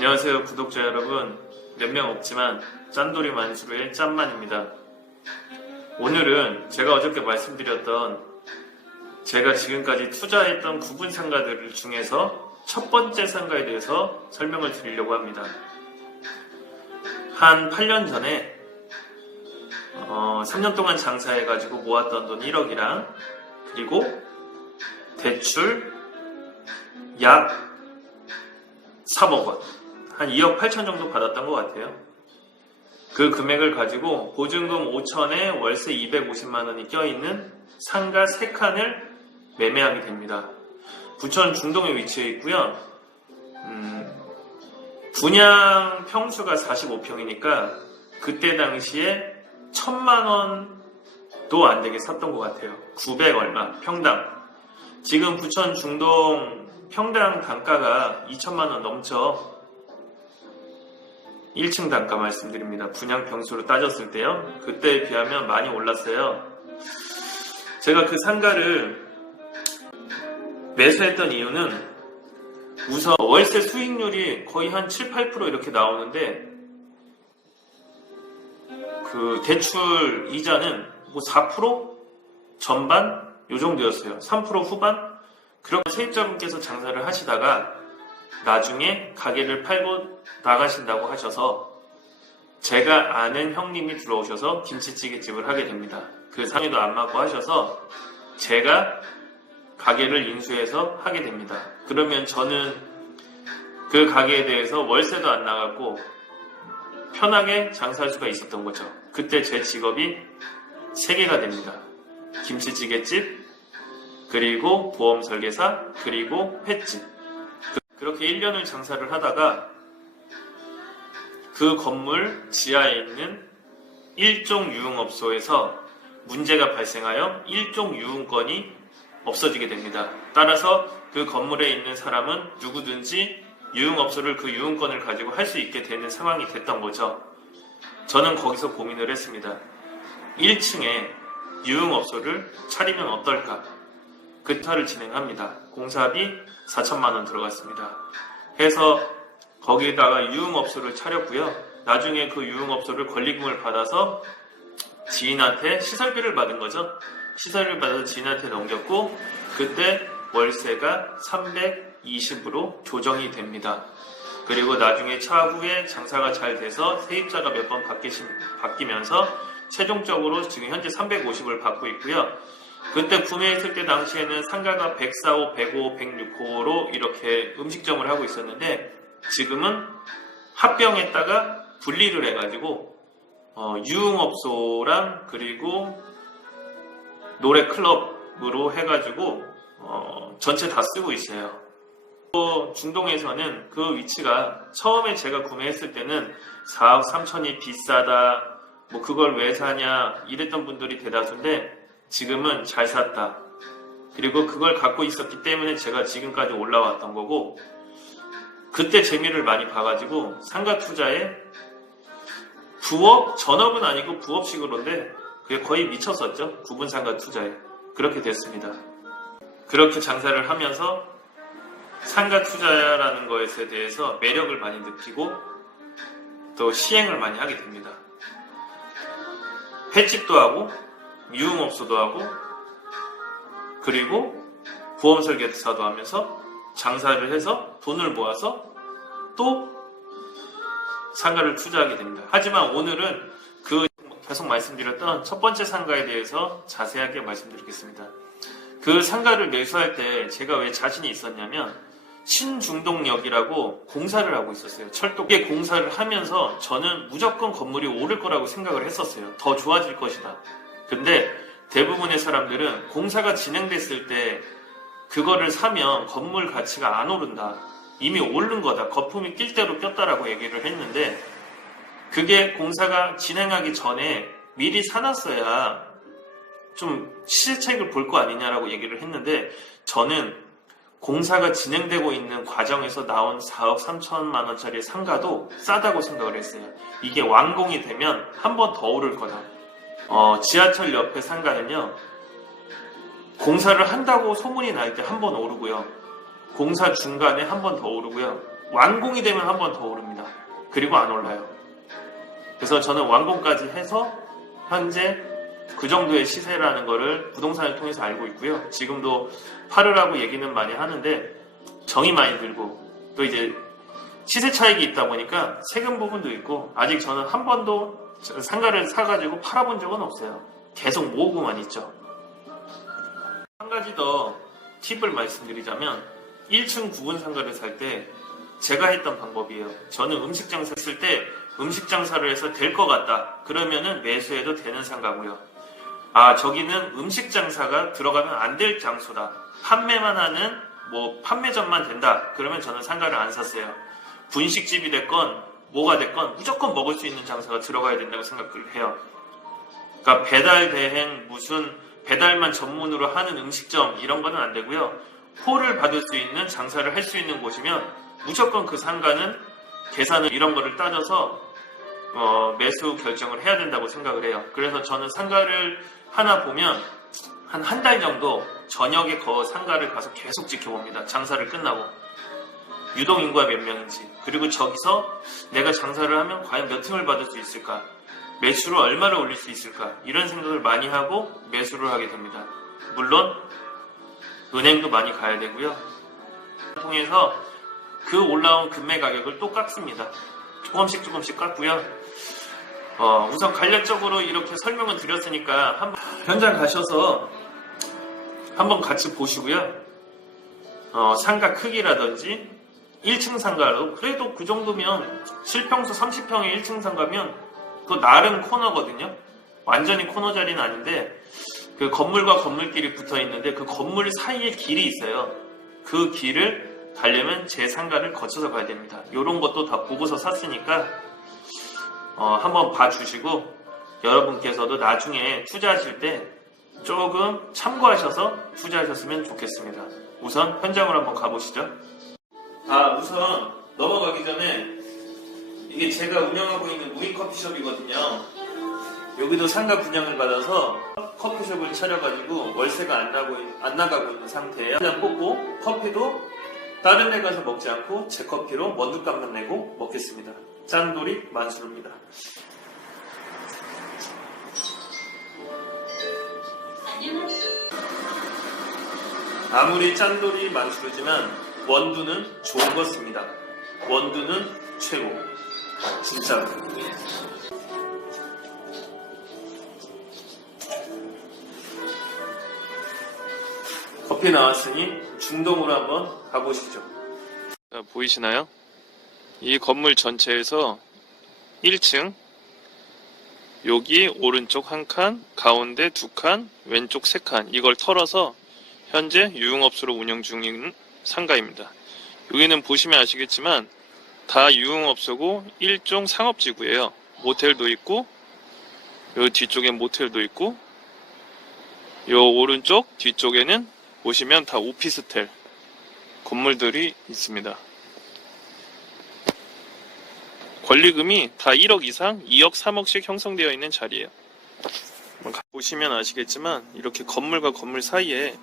안녕하세요 구독자 여러분. 몇 명 없지만 짠돌이 만수르의 짠만입니다. 오늘은 제가 어저께 말씀드렸던 제가 지금까지 투자했던 구분 상가들 중에서 첫 번째 상가에 대해서 설명을 드리려고 합니다. 한 8년 전에 3년 동안 장사해가지고 모았던 돈 1억이랑 그리고 대출 약 3억 원, 한 2억 8천 정도 받았던 것 같아요. 그 금액을 가지고 보증금 5천에 월세 250만 원이 껴있는 상가 3칸을 매매하게 됩니다. 부천 중동에 위치해 있고요. 분양 평수가 45평이니까 그때 당시에 1,000만 원도 안 되게 샀던 것 같아요. 900 얼마 평당. 지금 부천 중동 평당 단가가 2천만 원 넘죠. 1층 단가 말씀드립니다. 분양 평수로 따졌을 때요. 그때에 비하면 많이 올랐어요. 제가 그 상가를 매수했던 이유는 우선 월세 수익률이 거의 한 7, 8% 이렇게 나오는데 그 대출 이자는 뭐 4% 전반 요 정도였어요. 3% 후반? 그렇게 세입자분께서 장사를 하시다가 나중에 가게를 팔고 나가신다고 하셔서 제가 아는 형님이 들어오셔서 김치찌개집을 하게 됩니다. 그 상의도 안 맞고 하셔서 제가 가게를 인수해서 하게 됩니다. 그러면 저는 그 가게에 대해서 월세도 안 나갔고 편하게 장사할 수가 있었던 거죠. 그때 제 직업이 3개가 됩니다. 김치찌개집, 그리고 보험 설계사, 그리고 횟집. 그렇게 1년을 장사를 하다가 그 건물 지하에 있는 일종 유흥업소에서 문제가 발생하여 일종 유흥권이 없어지게 됩니다. 따라서 그 건물에 있는 사람은 누구든지 유흥업소를 그 유흥권을 가지고 할 수 있게 되는 상황이 됐던 거죠. 저는 거기서 고민을 했습니다. 1층에 유흥업소를 차리면 어떨까? 그 투자를 진행합니다. 공사비 4천만 원 들어갔습니다. 해서 거기에다가 유흥업소를 차렸고요. 나중에 그 유흥업소를 권리금을 받아서 지인한테 시설비를 받은 거죠. 시설비를 받아서 지인한테 넘겼고 그때 월세가 320으로 조정이 됩니다. 그리고 나중에 차후에 장사가 잘 돼서 세입자가 몇 번 바뀌면서 최종적으로 지금 현재 350을 받고 있고요. 그때 구매했을 때 당시에는 상가가 104호, 105호, 106호로 이렇게 음식점을 하고 있었는데 지금은 합병했다가 분리를 해가지고 유흥업소랑 그리고 노래클럽으로 해가지고 전체 다 쓰고 있어요. 또 중동에서는 그 위치가 처음에 제가 구매했을 때는 4억 3천이 비싸다, 뭐 그걸 왜 사냐 이랬던 분들이 대다수인데 지금은 잘 샀다. 그리고 그걸 갖고 있었기 때문에 제가 지금까지 올라왔던 거고 그때 재미를 많이 봐가지고 상가 투자에 부업, 전업은 아니고 부업식으로인데 그게 거의 미쳤었죠. 구분 상가 투자에. 그렇게 됐습니다. 그렇게 장사를 하면서 상가 투자라는 것에 대해서 매력을 많이 느끼고 또 시행을 많이 하게 됩니다. 횟집도 하고 유흥업소도 하고 그리고 보험 설계사도 하면서 장사를 해서 돈을 모아서 또 상가를 투자하게 됩니다. 하지만 오늘은 그 계속 말씀드렸던 첫 번째 상가에 대해서 자세하게 말씀드리겠습니다. 그 상가를 매수할 때 제가 왜 자신이 있었냐면 신중동역이라고 공사를 하고 있었어요. 철도에 공사를 하면서 저는 무조건 건물이 오를 거라고 생각을 했었어요. 더 좋아질 것이다. 근데 대부분의 사람들은 공사가 진행됐을 때 그거를 사면 건물 가치가 안 오른다. 이미 오른 거다. 거품이 낄 대로 꼈다라고 얘기를 했는데 그게 공사가 진행하기 전에 미리 사놨어야 좀 실책을 볼 거 아니냐라고 얘기를 했는데 저는 공사가 진행되고 있는 과정에서 나온 4억 3천만 원짜리 상가도 싸다고 생각을 했어요. 이게 완공이 되면 한 번 더 오를 거다. 지하철 옆에 상가는요. 공사를 한다고 소문이 날 때 한 번 오르고요. 공사 중간에 한 번 더 오르고요. 완공이 되면 한 번 더 오릅니다. 그리고 안 올라요. 그래서 저는 완공까지 해서 현재 그 정도의 시세라는 거를 부동산을 통해서 알고 있고요. 지금도 팔으라고 얘기는 많이 하는데 정이 많이 들고 또 이제 시세 차익이 있다 보니까 세금 부분도 있고 아직 저는 한 번도 상가를 사가지고 팔아본 적은 없어요. 계속 모으고만 있죠. 한 가지 더 팁을 말씀드리자면 1층 구분 상가를 살 때 제가 했던 방법이에요. 저는 음식 장사 했을 때 음식 장사를 해서 될 것 같다. 그러면은 매수해도 되는 상가고요. 아, 저기는 음식 장사가 들어가면 안 될 장소다. 판매만 하는 판매점만 된다. 그러면 저는 상가를 안 샀어요. 분식집이 됐건 뭐가 됐건 무조건 먹을 수 있는 장사가 들어가야 된다고 생각을 해요. 그러니까 배달 대행 무슨 배달만 전문으로 하는 음식점 이런 거는 안 되고요. 홀을 받을 수 있는 장사를 할 수 있는 곳이면 무조건 그 상가는 계산을 이런 거를 따져서 매수 결정을 해야 된다고 생각을 해요. 그래서 저는 상가를 하나 보면 한 달 정도 저녁에 그 상가를 가서 계속 지켜봅니다. 장사를 끝나고 유동인구가 몇 명인지, 그리고 저기서 내가 장사를 하면 과연 몇 층을 받을 수 있을까, 매출을 얼마를 올릴 수 있을까, 이런 생각을 많이 하고 매수를 하게 됩니다. 물론 은행도 많이 가야 되고요. 통해서 그 올라온 금매 가격을 또 깎습니다. 조금씩 깎고요. 우선 간략적으로 이렇게 설명을 드렸으니까 한번 현장 가셔서 한번 같이 보시고요. 상가 크기라든지 1층 상가로 그래도 그 정도면 실평수 30평의 1층 상가면 그 나름 코너거든요. 완전히 코너 자리는 아닌데 그 건물과 건물끼리 붙어 있는데 그 건물 사이에 길이 있어요. 그 길을 가려면 제 상가를 거쳐서 가야 됩니다. 이런 것도 다 보고서 샀으니까 한번 봐주시고 여러분께서도 나중에 투자하실 때 조금 참고하셔서 투자하셨으면 좋겠습니다. 우선 현장으로 한번 가보시죠. 우선 넘어가기 전에 이게 제가 운영하고 있는 무인 커피숍이거든요. 여기도 상가 분양을 받아서 커피숍을 차려가지고 월세가 안 나가고 있는 상태예요. 그냥 뽑고 커피도 다른 데 가서 먹지 않고 제 커피로 원두값만 내고 먹겠습니다. 짠돌이 만수르입니다. 아무리 짠돌이 만수르지만 원두는 좋은 거 씁니다. 원두는 최고. 진짜로. 커피 나왔으니 중동으로 한번 가보시죠. 자, 보이시나요? 이 건물 전체에서 1층 여기 오른쪽 한 칸, 가운데 2칸, 왼쪽 3칸 이걸 털어서 현재 유흥업소로 운영 중인 상가입니다. 여기는 보시면 아시겠지만 다 유흥업소고 일종 상업지구예요. 모텔도 있고 요 뒤쪽엔 모텔도 있고 요 오른쪽 뒤쪽에는 보시면 다 오피스텔 건물들이 있습니다. 권리금이 다 1억 이상 2억 3억씩 형성되어 있는 자리예요. 보시면 아시겠지만 이렇게 건물과 건물 사이에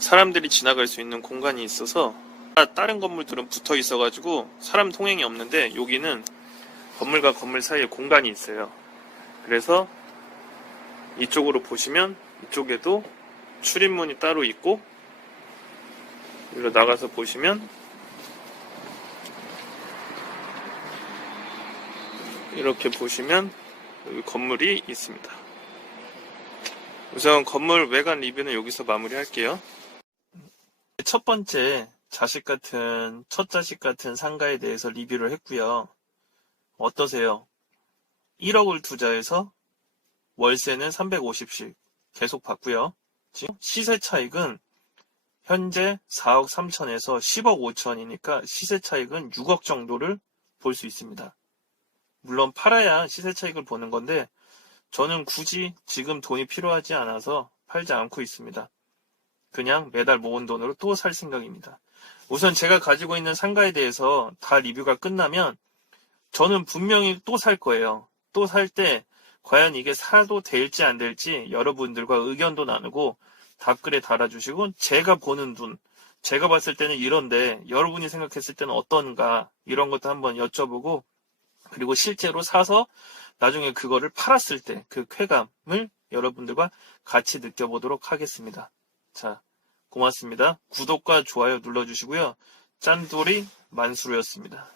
사람들이 지나갈 수 있는 공간이 있어서 다른 건물들은 붙어 있어가지고 사람 통행이 없는데 여기는 건물과 건물 사이에 공간이 있어요. 그래서 이쪽으로 보시면 이쪽에도 출입문이 따로 있고 여기로 나가서 보시면 이렇게 보시면 여기 건물이 있습니다. 우선 건물 외관 리뷰는 여기서 마무리할게요. 첫 번째 첫 자식 같은 상가에 대해서 리뷰를 했고요. 어떠세요? 1억을 투자해서 월세는 350씩 계속 받고요. 시세 차익은 현재 4억 3천에서 10억 5천이니까 시세 차익은 6억 정도를 볼 수 있습니다. 물론 팔아야 시세 차익을 보는 건데 저는 굳이 지금 돈이 필요하지 않아서 팔지 않고 있습니다. 그냥 매달 모은 돈으로 또 살 생각입니다. 우선 제가 가지고 있는 상가에 대해서 다 리뷰가 끝나면 저는 분명히 또 살 거예요. 또 살 때 과연 이게 사도 될지 안 될지 여러분들과 의견도 나누고 답글에 달아주시고 제가 보는 눈, 제가 봤을 때는 이런데 여러분이 생각했을 때는 어떤가 이런 것도 한번 여쭤보고 그리고 실제로 사서 나중에 그거를 팔았을 때 그 쾌감을 여러분들과 같이 느껴보도록 하겠습니다. 자, 고맙습니다. 구독과 좋아요 눌러주시고요. 짠돌이 만수르였습니다.